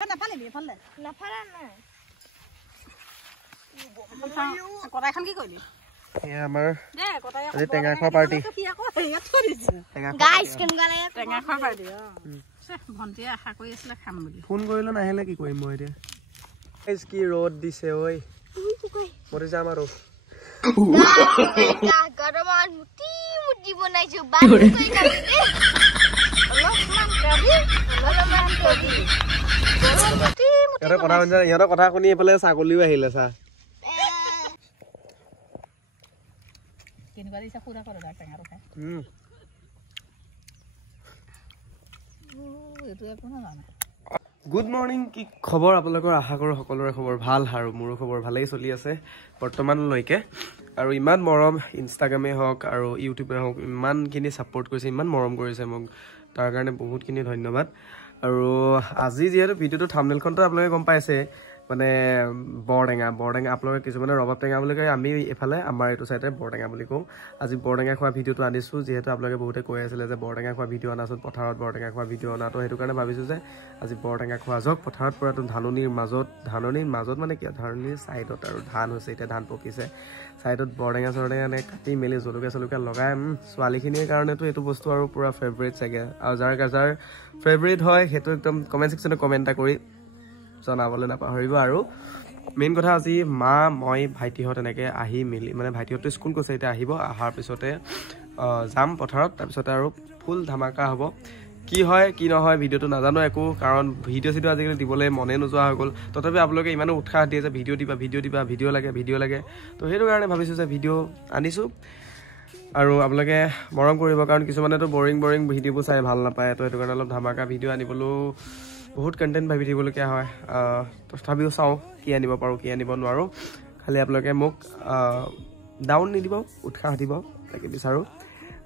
নাফালিবি ফালে নাফালা নাই কটাইখন কি কৰিলি এয়া আমাৰ দে কটাই আজি টেঙা খোৱা পাৰ্টি কি আকৌ হেৰিয়াত থৈ দিছে গাইস কেনেকুৱা লাগে টেঙা খোৱা পাৰ্টি ভণ্টিয়ে আশা কৰি আছিলে খাম বুলি ফোন কৰিলে নাহিলে কি কৰিম মই এতিয়া গাইস কি ৰ'দ দিছে ঐ মৰি যাম আৰু গৰমত মুটি মুটি বনাইছো বান্ধি কৰি খাবি দে অলপমান কবি ইহঁতৰ কথা শুনি এইফালে ছাগলীও আহিলে চা কেনেকুৱা দিছে খুৰা কৰে টেঙাটো খাই এইটো একো নাজানে গুড মৰ্নিং কি খবৰ আপোনালোকৰ আশা কৰোঁ সকলোৰে খবৰ ভাল আৰু মোৰো খবৰ ভালেই চলি আছে বৰ্তমানলৈকে আৰু ইমান মৰম ইনষ্টাগ্ৰামে হওক আৰু ইউটিউবে হওক ইমানখিনি ছাপোৰ্ট কৰিছে ইমান মৰম কৰিছে মোক তাৰ কাৰণে বহুতখিনি ধন্যবাদ আৰু আজি যিহেতু ভিডিঅ'টো থাম্বনেইলখনটো আপোনালোকে গম পাইছে মানে বৰটেঙা আপোনালোকে কিছুমানে ৰবাব টেঙা বুলি কয় আমি এফালে আমাৰ এইটো চাইডে বৰটেঙা বুলি কওঁ আজি বৰটেঙা খোৱা ভিডিঅ'টো আনিছোঁ যিহেতু আপোনালোকে বহুতে কৈ আছিলে যে বৰটেঙা খোৱা ভিডিঅ' আনাচোন পথাৰত বৰটেঙা খোৱা ভিডিঅ' অনাটো সেইটো কাৰণে ভাবিছোঁ যে আজি বৰটেঙা খোৱা যাওক পথাৰত পৰাটো ধাননিৰ মাজত মানে কি ধাননিৰ ছাইডত আৰু ধান হৈছে এতিয়া ধান পকিছে ছাইডত বৰটেঙা চৰটেঙা কাটি মেলি জলকীয়া লগাই ছোৱালীখিনিৰ কাৰণেতো এইটো বস্তু আৰু পূৰা ফেভৰেট চাগে আৰু যাৰ ফেভৰেট হয় সেইটো একদম কমেণ্ট ছেকশ্যনত কমেণ্ট এটা কৰি জনাবলৈ নাপাহৰিব আৰু মেইন কথা আজি মা মই ভাইটিহঁত এনেকৈ আহি মেলি মানে ভাইটিহঁতটো স্কুল গৈছে এতিয়া আহিব অহাৰ পিছতে যাম পথাৰত তাৰপিছতে আৰু ফুল ধামাকা হ'ব কি হয় কি নহয় ভিডিঅ'টো নাজানো একো কাৰণ ভিডিঅ' আজিকালি দিবলৈ মনে নোযোৱা হৈ গ'ল তথাপি আপোনালোকে ইমানো উৎসাহ দিয়ে যে ভিডিঅ' দিবা ভিডিঅ' লাগে তো সেইটো কাৰণে ভাবিছোঁ যে ভিডিঅ' আনিছোঁ আৰু আপোনালোকে মৰম কৰিব কাৰণ কিছুমানেতো বৰিং ভিডিঅ'বোৰ চাই ভাল নাপায় তো সেইটো কাৰণে অলপ ধামাকা ভিডিঅ' আনিবলৈও বহুত কণ্টেণ্ট ভাবি থাকিবলগীয়া হয় তথাপিও চাওঁ কি আনিব পাৰোঁ কি আনিব নোৱাৰোঁ খালি আপোনালোকে মোক ডাউন নিদিব উৎসাহ দিব তাকে বিচাৰোঁ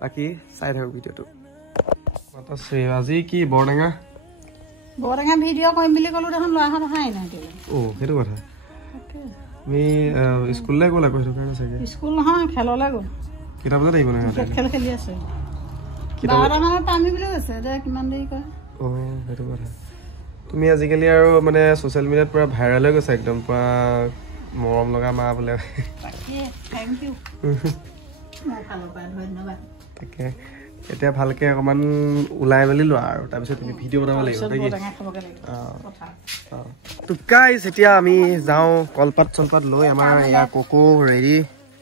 বাকী চাই থাকক ভিডিঅ'টো আজি কি বৰটেঙা ভিডিঅ' কৰিম বুলি ক'লো দেখোন ল'ৰাহঁত অহাই নাই সেইটো কথা আমি স্কুললৈ গ'ল আকৌ সেইটো কাৰণে চাগে স্কুল নহয় খেললৈ গ'ল কেইটা বজাত আহিব খেল খেলি আছে 12টামানত পামি বুলি কৈছে যে কিমান দেৰি কয় সেইটো কথা তুমি আজিকালি আৰু মানে ছ'চিয়েল মিডিয়াত পুৰা ভাইৰেল হৈ গৈছে একদম পুৰা মৰম লগা মা বোলে তাকে এতিয়া ভালকে অকণমান ওলাই মেলি লোৱা আৰু তাৰপিছত তুমি ভিডিঅ' বনাব লাগিব তো গাইছ এতিয়া আমি যাওঁ কলপাত চলপাত লৈ আমাৰ এয়া কোকো ৰেডি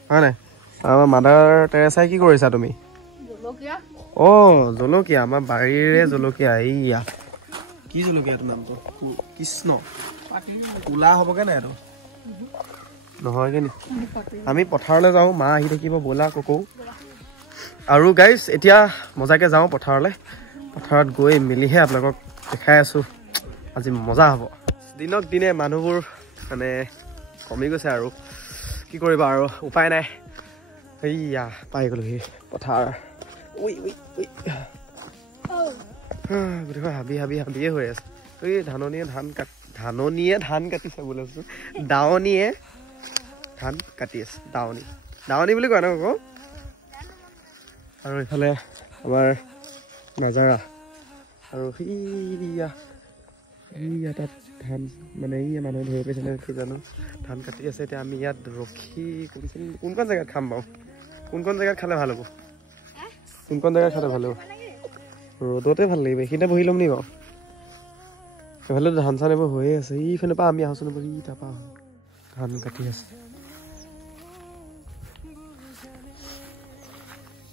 হয় নাই আমাৰ মাদাৰ টেৰেছাই কি কৰিছা তুমি জলকীয়া আমাৰ বাৰীৰে জলকীয়া এইয়া কি জলকীয়াটো নামটো কৃষ্ণ ক'লা হ'বগে নাই এইটো নহয়গে নি আমি পথাৰলৈ যাওঁ মা আহি থাকিব ব'লা কোকো আৰু গাইজ এতিয়া মজাকে যাওঁ পথাৰত গৈ মেলিহে আপোনালোকক দেখাই আছোঁ আজি মজা হ'ব দিনক দিনে মানুহবোৰ মানে কমি গৈছে আৰু কি কৰিবা আৰু উপায় নাই এইয়া পাই গ'লোহি পথাৰ গোটেইখন হাবিয়ে হৈ আছে এই ধাননিয়ে ধান কাটিছে বোলে দাৱনীয়ে ধান কাটি আছে দাৱনী বুলি কয় ন আকৌ আৰু এইফালে আমাৰ নাজাৰা আৰু সেয়া তাত ধান মানে মানুহে ধৰি পাইছে নে কি জানো ধান কাটি আছে এতিয়া আমি ইয়াত ৰখি কোনখন জেগাত খাম বাৰু কোনখন জেগাত খালে ভাল হ'ব ৰ'দতে ভাল লাগিব এইখিনিতে বহি ল'ম নি বাৰু এইফালে ধান চান এইবোৰ হৈয়ে আছে ইফালৰ পৰা আমি আহোচোন তাৰপৰা ধান কাটি আছে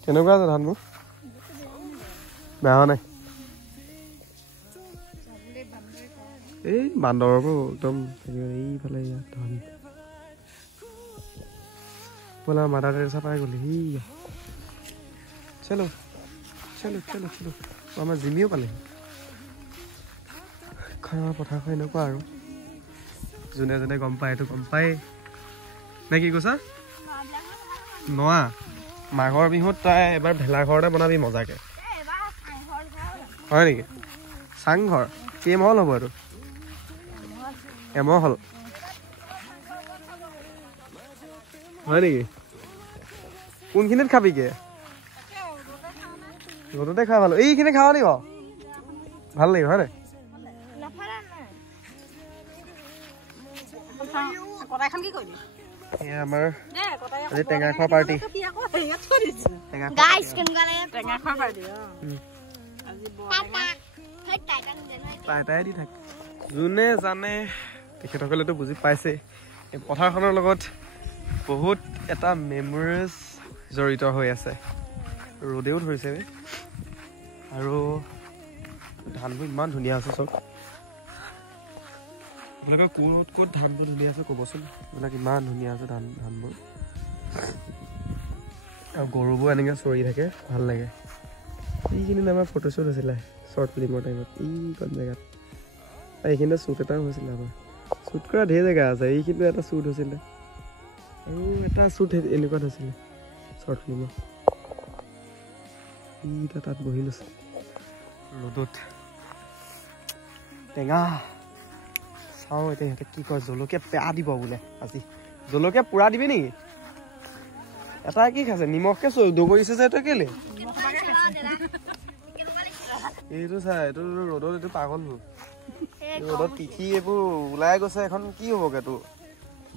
কেনেকুৱা আছে ধানবোৰ বেয়া হোৱা নাই এই বান্দৰবোৰ একদম এইফালে ইয়াত ধান বোলা মাদাৰ টেৰেছা পাই গ'লি চলো আমাৰ জিমিও পালেহি পথাৰখন এনেকুৱা আৰু যোনে গম পায় এইটো গম পায় নে কি কৈছা নোৱা মাঘৰ বিহুত তই এবাৰ ভেলাঘৰতে বনাবি মজাকে হয় নেকি চাংঘৰ কেইমহল হ'ব এইটো এমহল হয় নেকি কোনখিনিত খাবিগে ৰ'দতে খোৱা ভাল এইখিনি খাৱ নি বাৰু ভাল লাগিব হয় নাই কটাইখন কি কৰিলি এয়া আমাৰ আজি টেঙা খোৱা পাৰ্টি গাইস কেনেকুৱা লাগে টেঙা খোৱা পাৰ্টি আজি তাই দি থাকে যোনে জানে তেখেতসকলেতো বুজি পাইছে এই পথাৰখনৰ লগত বহুত এটা মেমৰিজ জড়িত হৈ আছে ৰ'দেও ধৰিছে আৰু ধানবোৰ ইমান ধুনীয়া আছে চব আপোনালোকৰ ক'ত ক'ত ধানবোৰ ধুনীয়া আছে ক'বচোন এইবিলাক ইমান ধুনীয়া আছে ধানবোৰ আৰু গৰুবোৰ এনেকৈ চৰি থাকে ভাল লাগে এইখিনি আমাৰ ফটোশ্বুট হৈছিলে শ্বৰ্ট ফিল্মৰ টাইমত এইখন জেগাত এইখিনিতে শ্বুট এটা হৈছিলে আমাৰ শ্বুট কৰা ঢেৰ জেগা আছে এইখিনি এটা শ্বুট হৈছিলে আৰু এটা শ্বুট এনেকুৱাত হৈছিলে শ্বৰ্ট ফিল্মৰ এইটা তাত বহি লৈছে ৰ'দত টেঙা চাওঁ এতিয়া সিহঁতে কি কয় জলকীয়া বেয়া দিব বোলে আজি জলকীয়া পুৰা দিবি নেকি এটা কি খাইছে নিমখকে দগৰিছে যে এইটো কেলে এইটো চা এইটো ৰ'দত এইটো পাগল হ'ল ৰ'দত পিঠি এইবোৰ ওলাই গৈছে এখন কি হ'বগে তোৰ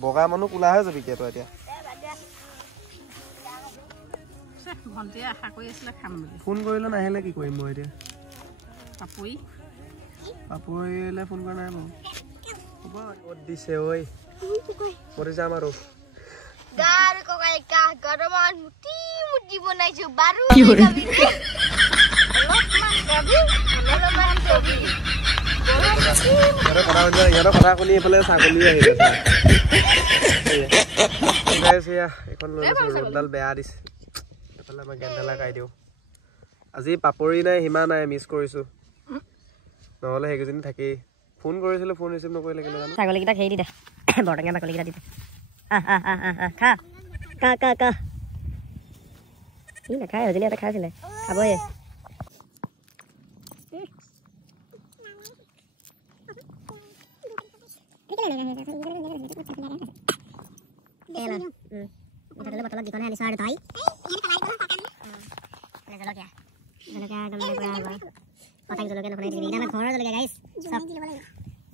বগা মানুহ কোলা হৈ যাবি তই এতিয়া ভণ্টিয়ে আশা কৰি আছিলে খাম বুলি ফোন কৰিলে নাহিলে কি কৰিম মই এতিয়া পাপৰিলে ফোন কৰা নাই বাৰু হ'ব ক'ত দিছে ঐ ক'ত যাম আৰু গাৰ ককাইকা গৰমত মুটি বনাইছো বাৰু সিহঁতৰ কথা শুনি এইফালে ছাগলী আহিলে এইখন লৈ লৈছো ৰ'দডাল বেয়া দিছে এইফালে আমাৰ গেণ্ডালা খাই দিওঁ আজি পাপৰি নাই হিমা নাই মিছ কৰিছো নহ'লে সেইকেইজনী থাকেই ফোন কৰিছিলো ফোন ৰিচিভ নকৰিলে কেলে জানো ছাগলীকেইটাক হেৰি দি দে বৰটেঙা বাকলিকেইটা দি দে খা কা কা কা ই নাখায় এজনী এটা খাইছিলে খাবই বটলত যিখনে আনিছা আৰু তাই জলকীয়া জলকীয়া একদম পতাক জলকীয়া নখনাই দিবি এতিয়া আমাৰ ঘৰৰ জলকীয়া গাইছ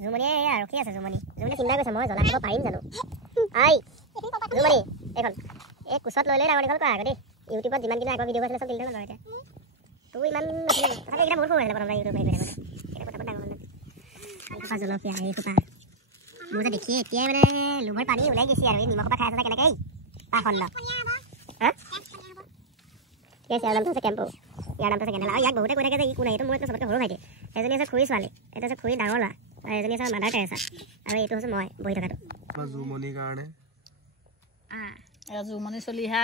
জুমনি এয়া ৰখি আছে জুমনি চিন্তা কৰিছে মই জ্বলা খাব পাৰিম জানো আই জুমনি এইখন এই কোচত লৈ ডাঙৰ দীঘল কৰা আকৌ দেই ইউটিউবত যিমানখিনি আগৰ ভিডিঅ' আছিলে চব দিলে নহয় এতিয়া তোৰ ইমান তথাপি এইকেইটা বহুত সৰু আহিলে প্ৰথম ইউটিউব হেৰি কৰি থাকোঁতে ডাঙৰ এইখোপা জলকীয়া এইখোপা মোৰ যে দেখিয়ে এতিয়াই মানে লোভৰ পানী ওলাই গৈছে আৰু এই নিমখ পৰা খাই আছে কেনেকৈ পাখণ্ড হা ঠিক আছে ইয়াৰ নামটো আছে কেম্পো ইয়াৰ নামটো আছে কেনেলা ইয়াক বহুতে কৈ থাকে যে ই কোন এইটো মোৰ চবতকৈ সৰু ভাইটি এজনী আছে খুৰী ছোৱালী এইটো আছে খুৰী ডাঙৰ ল'ৰা আৰু এজনী আছে মাদাৰ টেৰেছা আৰু এইটো হৈছে মই বহি থকাটো জুমনিৰ কাৰণে জুমনি চলিহা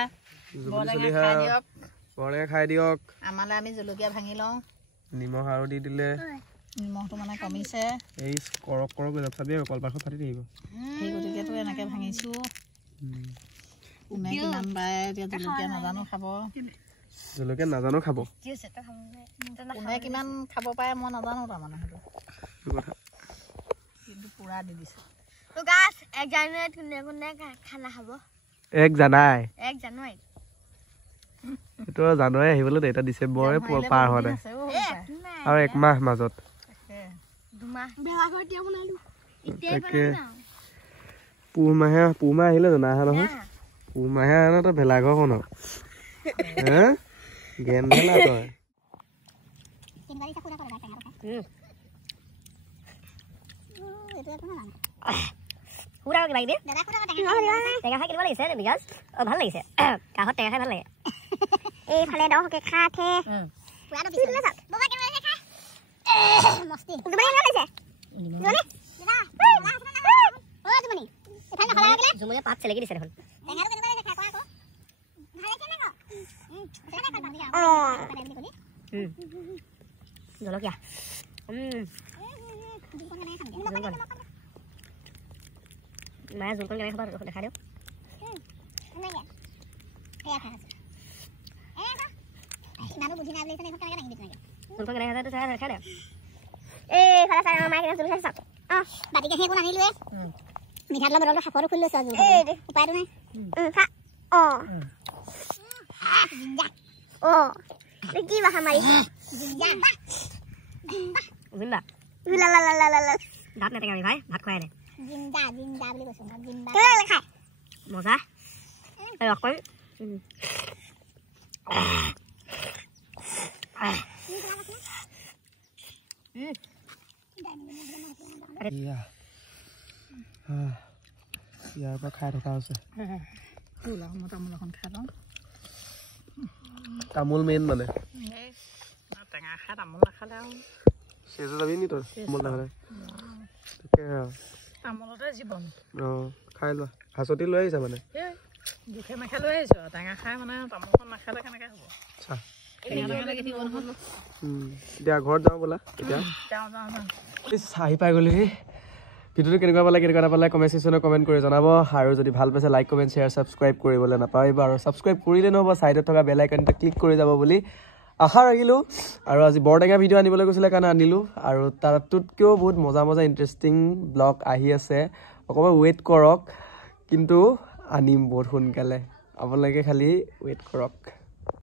বৰটেঙা খাই দিয়ক আমালৈ আমি জলকীয়া ভাঙি লওঁ নিমখ আৰু দি দিলে নিমখটো মানে কমিছে এই কৰক কৰক হৈ যাব চাবি কলপাতখন ফাটি থাকিব সেই গতিকেতো এনেকৈ ভাঙিছোঁ কোনে কিমান পায় এতিয়া জলকীয়া নাজানো খাব জলকীয়া নাজানো খাব কোনে কিমান খাব পাৰে মই নাজানো তাৰমানে সেইটো কথা কিন্তু পুৰা দি দিছে তো গাছ 1 জানুৱাৰীত কোনে খানা খাব 1 জানুৱাৰী 1 জানুৱাৰীত এইটো জানুৱাৰী আহিবলৈ দে এটা ডিচেম্বৰে পাৰ হোৱা নাই আৰু 1 মাহ মাজত পুহ মাহে আহিলে জানো আহা নহয় পুহ মাহে আহে ন তই ভেলাঘৰ খন হে গেণ্ডালা তই সুৰা কিবা কিবি টেঙা খাই কিনিব লাগিছে বিকাশ ভাল লাগিছে কাহত টেঙা খাই ভাল লাগে এইফালে দহকে খাঠে জুমুনিয়ে পাত চেলেকি দিছে দেখোন জলকীয়া মায়ে জোলকণ কেনেকৈ খাব দেখাই দিওঁ জোলকণ কেনেকৈ খাই দেখাই দিওঁ এইফালে চাই মায়ে কেনেকৈ জোল খাইছে চাওক বাতিকে সেই কোন আনিলোৱে মিঠাতেলৰ বটলটো সাপৰো খুলি লৈছোঁ উপায়টো নাই কি বাখা মাৰিছে দাঁত নেটেঙাবি ভাই ভাত খুৱাই দে জিন্দা জিন্দা বুলি কৈছো না জিন্দা খাই মজা ৰকল ইয়াৰ পৰা খাই থকা হৈছে তামোল এখন খাই লওঁ তামোল মেইন মানে টেঙা খাই তামোল নাখালে আৰু চেজু যাবি নি তই তামোল নাখালে তাকে তামোলতে জীৱন অঁ খাই লোৱা হাঁচতি লৈ আহিছা মানে জোখে মেখে লৈ আহিছোঁ টেঙা খাই মানে তামোলখন নাখালে কেনেকৈ হ'ব এতিয়া ঘৰত যাওঁ বোলা এতিয়া আহি পাই গ'লোহি ভিডিঅ'টো কেনেকুৱা পালে কেনেকুৱা নাপালে কমেণ্ট ছেকশ্যনত কমেণ্ট কৰি জনাব আৰু যদি ভাল পাইছে লাইক কমেণ্ট শ্বেয়াৰ ছাবস্ক্ৰাইব কৰিবলৈ নাপাহৰিব আৰু ছাবস্ক্ৰাইব কৰিলে নহ'ব ছাইডত থকা বেল আইকনটো ক্লিক কৰি যাব বুলি আশা ৰাখিলোঁ আৰু আজি বৰটেঙা ভিডিঅ' আনিবলৈ গৈছিলে কাৰণে আনিলোঁ আৰু তাতোতকৈও বহুত মজা মজা ইণ্টাৰেষ্টিং ব্লগ আহি আছে অকণমান ৱেইট কৰক কিন্তু আনিম বহুত সোনকালে আপোনালোকে খালি ৱেইট কৰক